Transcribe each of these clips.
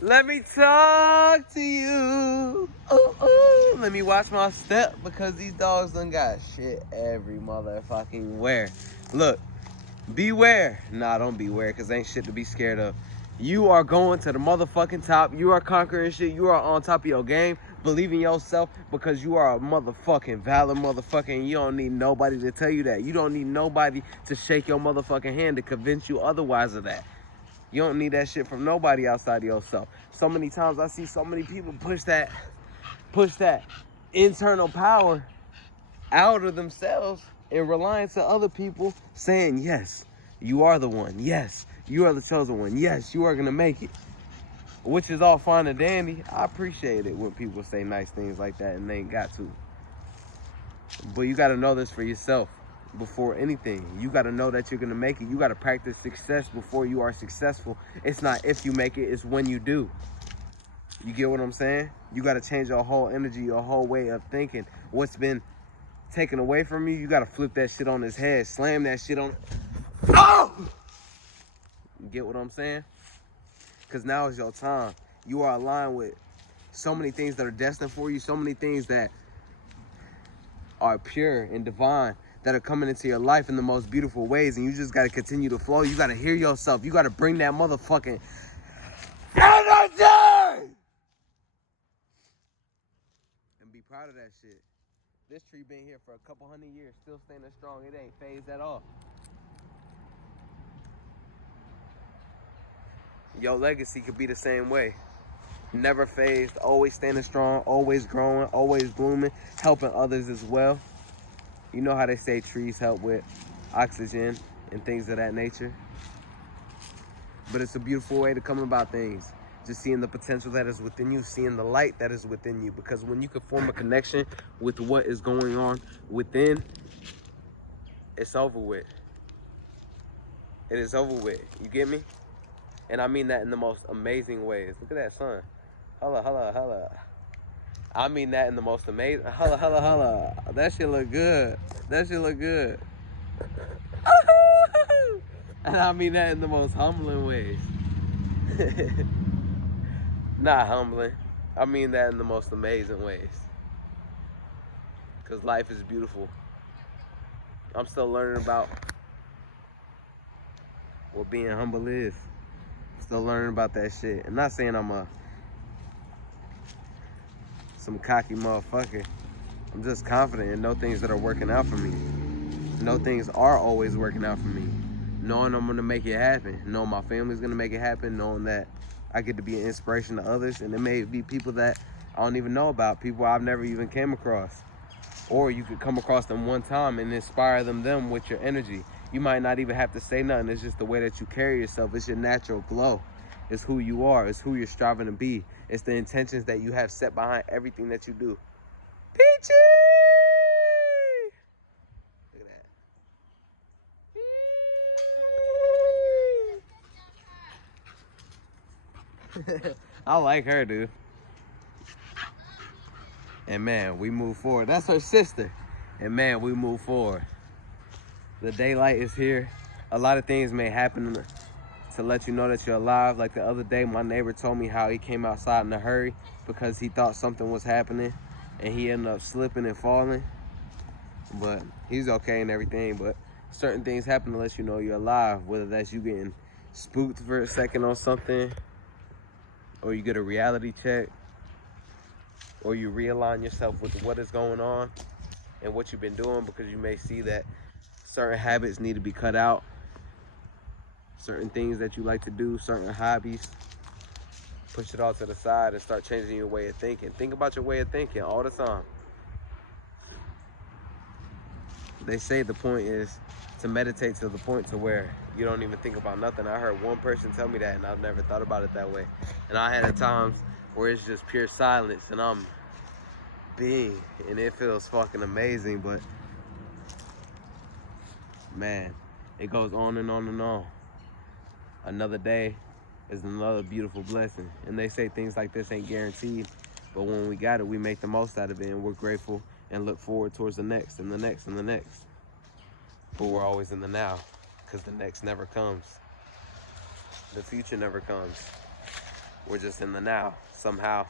Let me talk to you. Ooh, ooh. Let me watch my step because these dogs done got shit every motherfucking where. Look, beware. Nah, don't beware because ain't shit to be scared of. You are going to the motherfucking top. You are conquering shit. You are on top of your game. Believe in yourself because you are a motherfucking valid motherfucker and you don't need nobody to tell you that. You don't need nobody to shake your motherfucking hand to convince you otherwise of that. You don't need that shit from nobody outside of yourself. So many times I see so many people push that internal power out of themselves and relying to other people saying, yes, you are the one. Yes, you are the chosen one. Yes, you are going to make it. Which is all fine and dandy. I appreciate it when people say nice things like that and they ain't got to. But you got to know this for yourself before anything. You got to know that you're going to make it. You got to practice success before you are successful. It's not if you make it, it's when you do. You get what I'm saying? You got to change your whole energy, your whole way of thinking. What's been taken away from you, you got to flip that shit on his head. Slam that shit on. Oh! You get what I'm saying? Because now is your time. You are aligned with so many things that are destined for you. So many things that are pure and divine that are coming into your life in the most beautiful ways, and you just got to continue to flow. You got to hear yourself. You got to bring that motherfucking energy and be proud of that shit. This tree been here for a couple 100 years, still standing strong. It ain't phased at all. Your legacy could be the same way. Never phased, always standing strong, always growing, always blooming, helping others as well. You know how they say trees help with oxygen and things of that nature. But it's a beautiful way to come about things. Just seeing the potential that is within you, seeing the light that is within you. Because when you can form a connection with what is going on within, it's over with. It is over with. You get me? And I mean that in the most amazing ways. Look at that sun. Holla, holla, holla. I mean that in the most amazing. Holla, holla, holla. That shit look good. That shit look good. And I mean that in the most humbling ways. Not humbling. I mean that in the most amazing ways. Because life is beautiful. I'm still learning about what being humble is. Still learning about that shit. I'm not saying I'm some cocky motherfucker. I'm just confident and know things that are working out for me. Know things are always working out for me. Knowing I'm gonna make it happen. Knowing my family's gonna make it happen. Knowing that I get to be an inspiration to others. And it may be people that I don't even know about. People I've never even came across. Or you could come across them one time and inspire them with your energy. You might not even have to say nothing. It's just the way that you carry yourself. It's your natural glow. It's who you are. It's who you're striving to be. It's the intentions that you have set behind everything that you do. Peachy! Look at that. I like her, dude. And man, we move forward. That's her sister. And man, we move forward. The daylight is here. A lot of things may happen to let you know that you're alive. Like the other day, my neighbor told me how he came outside in a hurry because he thought something was happening and he ended up slipping and falling. But he's okay and everything. But certain things happen to let you know you're alive, whether that's you getting spooked for a second on something, or you get a reality check, or you realign yourself with what is going on and what you've been doing, because you may see that certain habits need to be cut out, certain things that you like to do, certain hobbies, push it all to the side and start changing your way of thinking. Think about your way of thinking all the time. They say the point is to meditate to the point to where you don't even think about nothing. I heard one person tell me that and I've never thought about it that way. And I had times where it's just pure silence and I'm being, and it feels fucking amazing. But man, it goes on and on and on. Another day is another beautiful blessing. And they say things like this ain't guaranteed, but when we got it, we make the most out of it, and we're grateful and look forward towards the next and the next and the next. But we're always in the now, because the next never comes. The future never comes. We're just in the now. Somehow,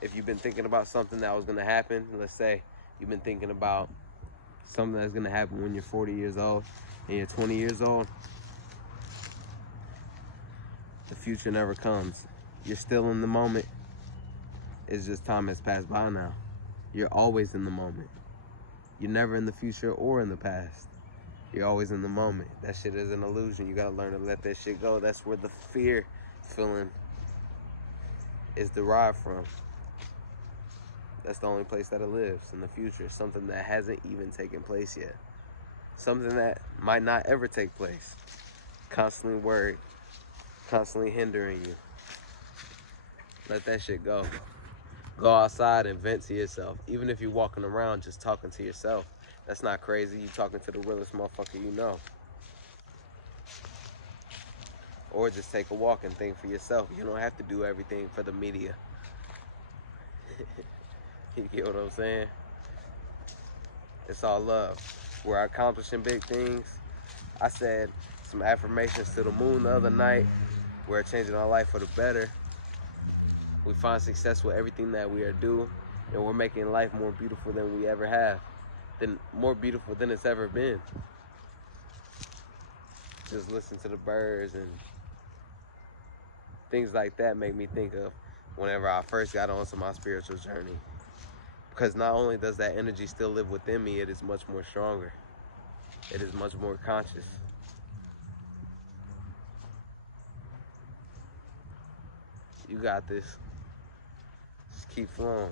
if you've been thinking about something that was going to happen, let's say you've been thinking about something that's going to happen when you're 40 years old and you're 20 years old, the future never comes. You're still in the moment. It's just time has passed by now. You're always in the moment. You're never in the future or in the past. You're always in the moment. That shit is an illusion. You gotta learn to let that shit go. That's where the fear feeling is derived from. That's the only place that it lives, in the future. Something that hasn't even taken place yet. Something that might not ever take place. Constantly worried. Constantly hindering you. Let that shit go. Go outside and vent to yourself. Even if you're walking around just talking to yourself. That's not crazy. You talking to the realest motherfucker you know. Or just take a walk and think for yourself. You don't have to do everything for the media. You get what I'm saying? It's all love. We're accomplishing big things. I said some affirmations to the moon the other night. We're changing our life for the better. We find success with everything that we are doing, and we're making life more beautiful than we ever have, more beautiful than it's ever been. Just listen to the birds and things like that make me think of whenever I first got onto my spiritual journey. Because not only does that energy still live within me, it is much more stronger. It is much more conscious. You got this. Just keep flowing.